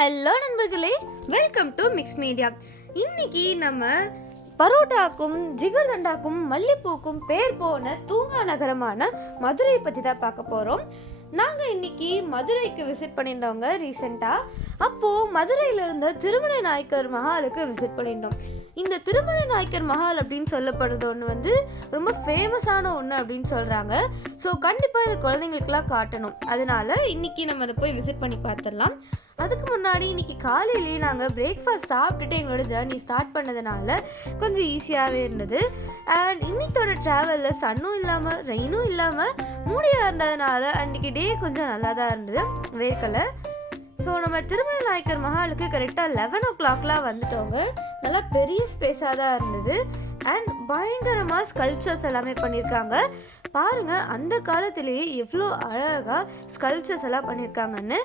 Hello நண்பர்களே, welcome to mix media. இன்னைக்கு நம்ம பரோட்டாக்கும் ஜிகர்தண்டாக்கும் மல்லிப்பூக்கும் பேர் போன தூங்கா நகரமான மதுரை பற்றி தான் பார்க்க போகிறோம். நாங்கள் இன்னைக்கு மதுரைக்கு விசிட் பண்ணியிருந்தோங்க ரீசெண்டாக. அப்போது மதுரையில் இருந்த திருமலை நாயக்கர் மஹாலுக்கு விசிட் பண்ணியிருந்தோம். இந்த திருமலை நாயக்கர் மஹால் அப்படின்னு சொல்லப்படுறது ஒன்று ரொம்ப ஃபேமஸான ஒன்று அப்படின்னு சொல்கிறாங்க. ஸோ கண்டிப்பாக இது குழந்தைங்களுக்கெல்லாம் காட்டணும். அதனால இன்னைக்கு நம்ம அதை போய் விசிட் பண்ணி பார்த்துடலாம். அதுக்கு முன்னாடி இன்றைக்கி காலையிலேயே நாங்கள் பிரேக்ஃபாஸ்ட் சாப்பிட்டுட்டு எங்களோட ஜேர்னி ஸ்டார்ட் பண்ணதுனால கொஞ்சம் ஈஸியாகவே இருந்தது. அண்ட் இன்னைக்கோட ட்ராவலில் சன்னும் இல்லாமல் ரெயினும் இல்லாமல் மூடியாக இருந்ததுனால அன்றைக்கி டே கொஞ்சம் நல்லா தான் இருந்தது, வேர்க்கலை. ஸோ நம்ம திருமலை நாயக்கர் மஹாலுக்கு கரெக்டாக 11 o'clockலாம் வந்துட்டோங்க. நல்லா பெரிய ஸ்பேஸாக தான் இருந்தது. அண்ட் பயங்கரமாக ஸ்கல்ப்சர்ஸ் எல்லாமே பண்ணியிருக்காங்க. பாருங்கள், அந்த காலத்திலேயே எவ்வளோ அழகாக ஸ்கல்ப்சர்ஸ் எல்லாம் பண்ணியிருக்காங்கன்னு.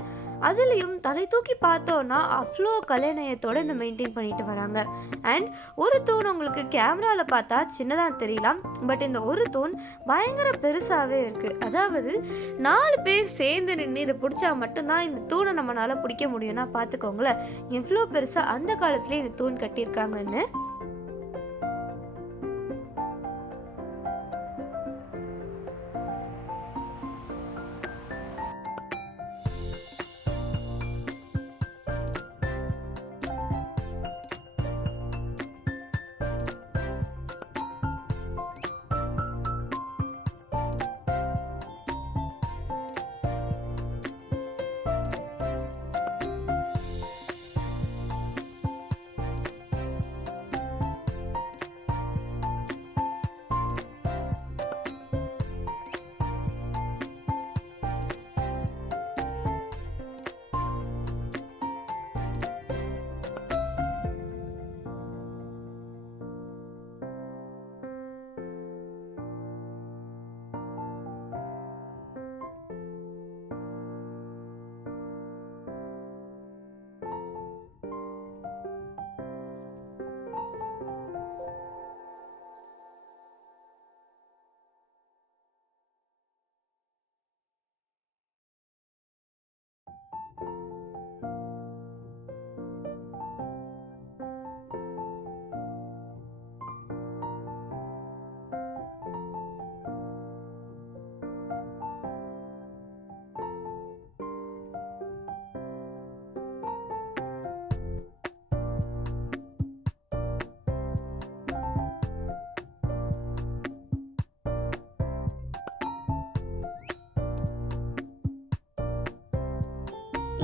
அதுலேயும் தலை தூக்கி பார்த்தோன்னா அவ்வளோ கலைநயத்தோடு இந்த மெயின்டைன் பண்ணிட்டு வராங்க. அண்ட் ஒரு தூண் உங்களுக்கு கேமராவில் பார்த்தா சின்னதாக தெரியலாம், பட் இந்த ஒரு தூண் பயங்கர பெருசாகவே இருக்குது. அதாவது 4 பேர் சேர்ந்து நின்று இதை பிடிச்சா மட்டும்தான் இந்த தூணை நம்மளால் பிடிக்க முடியும்னா பார்த்துக்கோங்களேன் எவ்வளோ பெருசாக அந்த காலத்துலேயே இந்த தூண் கட்டியிருக்காங்கன்னு.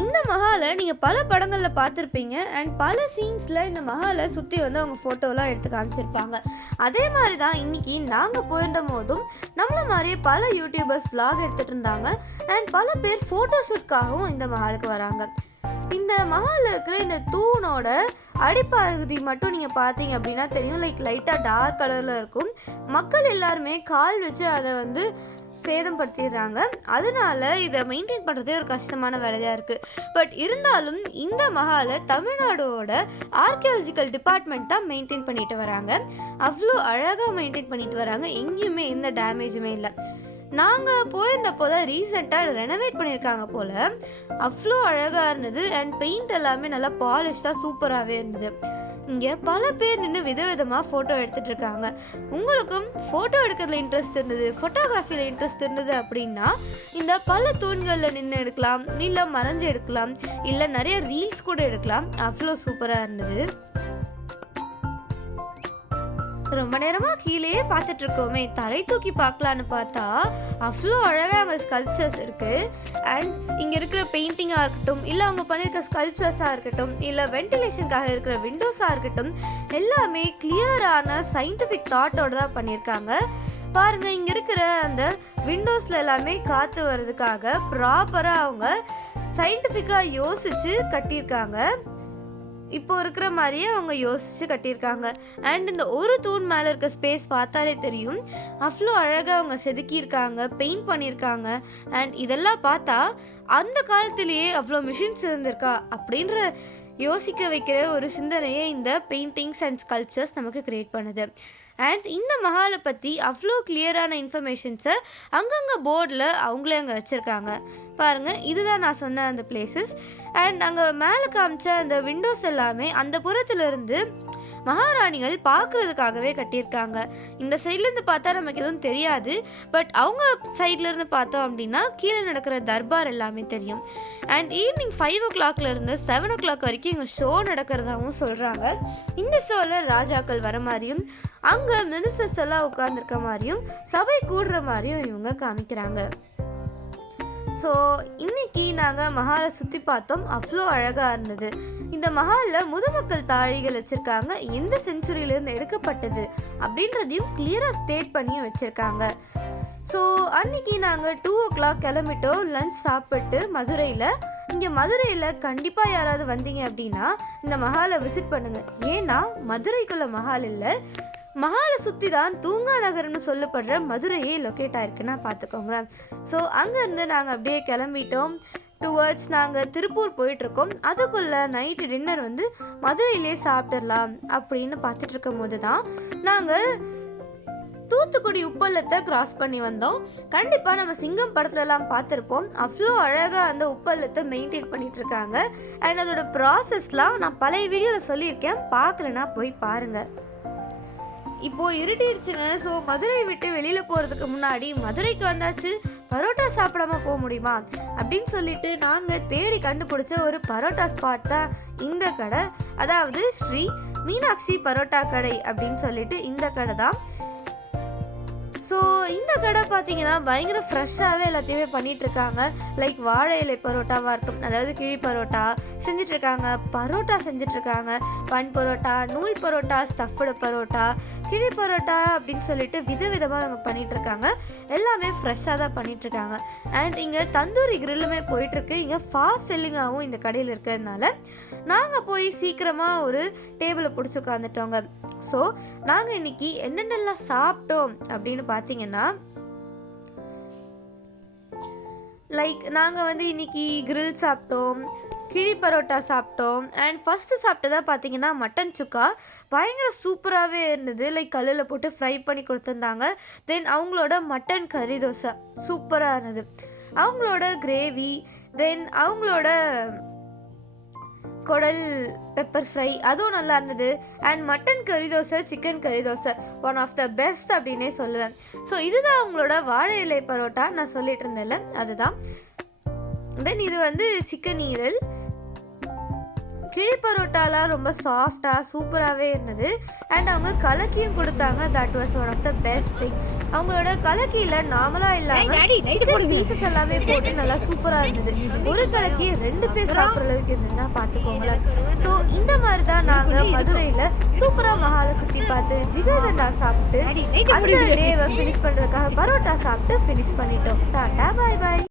இந்த மஹாலை நீங்கள் பல படங்களில் பார்த்துருப்பீங்க. அண்ட் பல சீன்ஸில் இந்த மஹாலை சுற்றி வந்து அவங்க ஃபோட்டோலாம் எடுத்து காமிச்சிருப்பாங்க. அதே மாதிரி தான் இன்றைக்கி நாங்கள் போயிருந்த போதும் நம்மளை மாதிரியே பல யூடியூபர்ஸ் vlog எடுத்துகிட்டு இருந்தாங்க. அண்ட் பல பேர் ஃபோட்டோஷூட்காகவும் இந்த மஹாலுக்கு வராங்க. இந்த மஹாலில் இருக்கிற இந்த தூணோட அடிப்பகுதி மட்டும் நீங்கள் பார்த்தீங்க அப்படின்னா தெரியும், லைட்டாக டார்க் கலரில் இருக்கும். மக்கள் எல்லாருமே கால் வச்சு அதை வந்து சேதப்படுத்திடுறாங்க. அதனால இதை மெயின்டைன் பண்ணுறதே ஒரு கஷ்டமான வேலையாக இருக்குது. பட் இருந்தாலும் இந்த மஹாலை தமிழ்நாடோட ஆர்கியாலஜிக்கல் டிபார்ட்மெண்ட் தான் மெயின்டைன் பண்ணிட்டு வராங்க. அவ்வளோ அழகாக மெயின்டைன் பண்ணிட்டு வராங்க. எங்கேயுமே எந்த டேமேஜுமே இல்லை. நாங்கள் போயிருந்தப்போ தான் ரீசெண்டாக ரெனோவேட் பண்ணியிருக்காங்க போல். அவ்வளோ அழகாக இருந்தது. அண்ட் பெயிண்ட் எல்லாமே நல்லா பாலிஷ்டாக சூப்பராகவே இருந்தது. இங்கே பல பேர் நின்று விதவிதமாக ஃபோட்டோ எடுத்துகிட்டு இருக்காங்க. உங்களுக்கும் ஃபோட்டோ எடுக்கிறதுல இன்ட்ரெஸ்ட் இருந்தது, ஃபோட்டோகிராஃபியில் இன்ட்ரெஸ்ட் இருந்தது அப்படின்னா இந்த பல தூண்களில் நின்று எடுக்கலாம், இல்லை மறைஞ்சு எடுக்கலாம், இல்லை நிறைய ரீல்ஸ் கூட எடுக்கலாம். அவ்வளோ சூப்பராக இருந்தது. ரொம்ப நேரமாக கீழே பார்த்துட்டு இருக்கோமே, தலை தூக்கி பார்க்கலான்னு பார்த்தா அவ்வளோ அழகாக அங்கே ஸ்கல்ப்சர்ஸ் இருக்குது. அண்ட் இங்கே இருக்கிற பெயிண்டிங்காக இருக்கட்டும், இல்லை அவங்க பண்ணியிருக்க ஸ்கல்ப்சர்ஸாக இருக்கட்டும், இல்லை வென்டிலேஷனுக்காக இருக்கிற விண்டோஸாக இருக்கட்டும், எல்லாமே கிளியரான சயின்டிஃபிக் தாட்டோடு தான் பண்ணியிருக்காங்க. பாருங்கள், இங்கே இருக்கிற அந்த விண்டோஸில் எல்லாமே காற்று வர்றதுக்காக ப்ராப்பராக அவங்க சயின்டிஃபிக்காக யோசித்து கட்டியிருக்காங்க. இப்போ இருக்கிற மாதிரியே அவங்க யோசித்து கட்டியிருக்காங்க. அண்ட் இந்த ஒரு தூண் மேலே இருக்க ஸ்பேஸ் பார்த்தாலே தெரியும் அவ்வளோ அழகாக அவங்க செதுக்கியிருக்காங்க, பெயிண்ட் பண்ணியிருக்காங்க. அண்ட் இதெல்லாம் பார்த்தா அந்த காலத்திலேயே அவ்வளோ மிஷின்ஸ் இருந்திருக்கா அப்படின்ற யோசிக்க வைக்கிற ஒரு சிந்தனையை இந்த பெயிண்டிங்ஸ் அண்ட் ஸ்கல்ப்சர்ஸ் நமக்கு க்ரியேட் பண்ணுது. அண்ட் இந்த மஹாலை பற்றி அவ்வளோ கிளியரான இன்ஃபர்மேஷன்ஸை அங்கங்கே போர்டில் அவங்களே அங்கே வச்சுருக்காங்க. பாருங்கள், இதுதான் நான் சொன்ன அந்த பிளேசஸ். அண்ட் அங்கே மேலே காமிச்ச அந்த விண்டோஸ் எல்லாமே அந்த புறத்துலேருந்து மகாராணிகள் பார்க்குறதுக்காகவே கட்டியிருக்காங்க. இந்த சைட்லேருந்து பார்த்தா நமக்கு எதுவும் தெரியாது, பட் அவங்க சைட்லேருந்து பார்த்தோம் அப்படின்னா கீழே நடக்கிற தர்பார் எல்லாமே தெரியும். அண்ட் ஈவினிங் 5 o'clockலேருந்து 7 o'clock வரைக்கும் இங்கே ஷோ நடக்கிறதாகவும் சொல்கிறாங்க. இந்த ஷோவில் ராஜாக்கள் வர மாதிரியும் அங்கே மினிஸ்டர்ஸ் எல்லாம் உட்காந்துருக்க மாதிரியும் சபை கூடுற மாதிரியும் இவங்க காமிக்கிறாங்க. ஸோ இன்றைக்கி நாங்கள் மஹாலை சுற்றி பார்த்தோம். அவ்வளோ அழகாக இருந்தது. இந்த மஹாலில் முதுமக்கள் தாழிகள் வச்சுருக்காங்க, எந்த செஞ்சுரியிலேருந்து எடுக்கப்பட்டது அப்படின்றதையும் கிளியராக ஸ்டேட் பண்ணியும் வச்சுருக்காங்க. ஸோ அன்றைக்கி நாங்கள் 2 o'clock கிளம்பிட்டோம் லஞ்ச் சாப்பிட்டு மதுரையில். இங்கே மதுரையில் கண்டிப்பாக யாராவது வந்தீங்க அப்படின்னா இந்த மஹாலை விசிட் பண்ணுங்கள். ஏன்னா மதுரைக்குள்ள மஹால் இல்லை, மஹாலை சுற்றி தான் தூங்கா நகரம்னு சொல்லப்படுற மதுரையே லொக்கேட் ஆகிருக்குன்னா பார்த்துக்கோங்களேன். ஸோ அங்கேருந்து நாங்கள் அப்படியே கிளம்பிட்டோம். டுவர்ட்ஸ் நாங்கள் திருப்பூர் போயிட்டுருக்கோம். அதுக்குள்ளே நைட்டு டின்னர் வந்து மதுரையிலே சாப்பிட்டுடலாம் அப்படின்னு பார்த்துட்டு இருக்கும் போது தான் நாங்கள் தூத்துக்குடி உப்பள்ளத்தை கிராஸ் பண்ணி வந்தோம். கண்டிப்பாக நம்ம சிங்கம் படத்துலலாம் பார்த்துருப்போம். அவ்வளோ அழகாக அந்த உப்பள்ளத்தை மெயின்டைன் பண்ணிகிட்ருக்காங்க. அண்ட் அதோட ப்ராசஸ்லாம் நான் பழைய வீடியோவில் சொல்லியிருக்கேன், பார்க்கலன்னா போய் பாருங்கள். இப்போது இருட்டிடுச்சுங்க. ஸோ மதுரை விட்டு வெளியில் போகிறதுக்கு முன்னாடி மதுரைக்கு வந்தாச்சு, பரோட்டா சாப்பிடாம போக முடியுமா அப்படின்னு சொல்லிட்டு நாங்கள் தேடி கண்டுபிடிச்ச ஒரு பரோட்டா ஸ்பாட் தான் இந்த கடை. அதாவது ஸ்ரீ மீனாட்சி பரோட்டா கடை அப்படின்னு சொல்லிட்டு இந்த கடை தான். ஸோ இந்த கடை பார்த்தீங்கன்னா பயங்கர ஃப்ரெஷ்ஷாகவே எல்லாத்தையுமே பண்ணிகிட்ருக்காங்க. லைக் வாழை இலை பரோட்டாவாக இருக்கும், அதாவது கிழி பரோட்டா செஞ்சிட்ருக்காங்க, பரோட்டா செஞ்சிட்ருக்காங்க, பன் பரோட்டா, நூல் பரோட்டா, ஸ்டஃப்டு பரோட்டா, கிழி பரோட்டா அப்படின்னு சொல்லிட்டு விதவிதமாக அவங்க பண்ணிகிட்ருக்காங்க. எல்லாமே ஃப்ரெஷ்ஷாக தான் பண்ணிகிட்ருக்காங்க. அண்ட் இங்கே தந்தூரி கிரில்லுமே போயிட்டுருக்கு. இங்கே ஃபாஸ்ட் செல்லிங்காகவும் இந்த கடையில் இருக்கிறதுனால நாங்கள் போய் சீக்கிரமாக ஒரு டேபிளை பிடிச்சி உட்காந்துட்டோங்க. ஸோ நாங்கள் இன்றைக்கி என்னென்னலாம் சாப்பிட்டோம் அப்படின்னு பார்த்தீங்கன்னா, லைக் நாங்கள் வந்து இன்றைக்கி கிரில் சாப்பிட்டோம், கிழி பரோட்டா சாப்பிட்டோம். அண்ட் ஃபஸ்ட்டு சாப்பிட்டதாக பார்த்தீங்கன்னா மட்டன் சுக்கா. பயங்கர சூப்பராகவே இருந்தது. லைக் கல்லில் போட்டு ஃப்ரை பண்ணி கொடுத்துருந்தாங்க. தென் அவங்களோட மட்டன் கறி தோசை சூப்பராக இருந்தது. அவங்களோட கிரேவி, தென் அவங்களோட குடல் பெப்பர் ஃப்ரை அதுவும் நல்லா இருந்தது. அண்ட் மட்டன் கறி தோசை, சிக்கன் கறி dosa one of the best அப்படின்னே சொல்லுவேன். ஸோ இதுதான் அவங்களோட வாழை இலை பரோட்டா நான் சொல்லிட்டு இருந்தேன்ல, அதுதான். தென் இது வந்து சிக்கன் ஈரல். கிழி பரோட்டாலாம் ரொம்ப சாஃப்டாக சூப்பராகவே இருந்தது. அண்ட் அவங்க கலக்கியும் கொடுத்தாங்க. That was one of the best thing. அவங்களோட கலக்கியில் நார்மலாக இல்லாமல் சிக்கன் பீசஸ் எல்லாமே போட்டு நல்லா சூப்பராக இருந்தது. ஒரு கலக்கி 2 பேர் சாப்பிட்ற அளவுக்கு இருந்ததுன்னா பார்த்துக்கோங்களேன். ஸோ இந்த மாதிரி தான் நாங்கள் மதுரையில் சூப்பராக மஹாலை சுற்றி பார்த்து ஜிகர்தண்டா சாப்பிட்டு அந்த டேவை ஃபினிஷ் பண்ணுறதுக்காக பரோட்டா சாப்பிட்டு ஃபினிஷ் பண்ணிட்டோம். டாடா பாய் பாய்.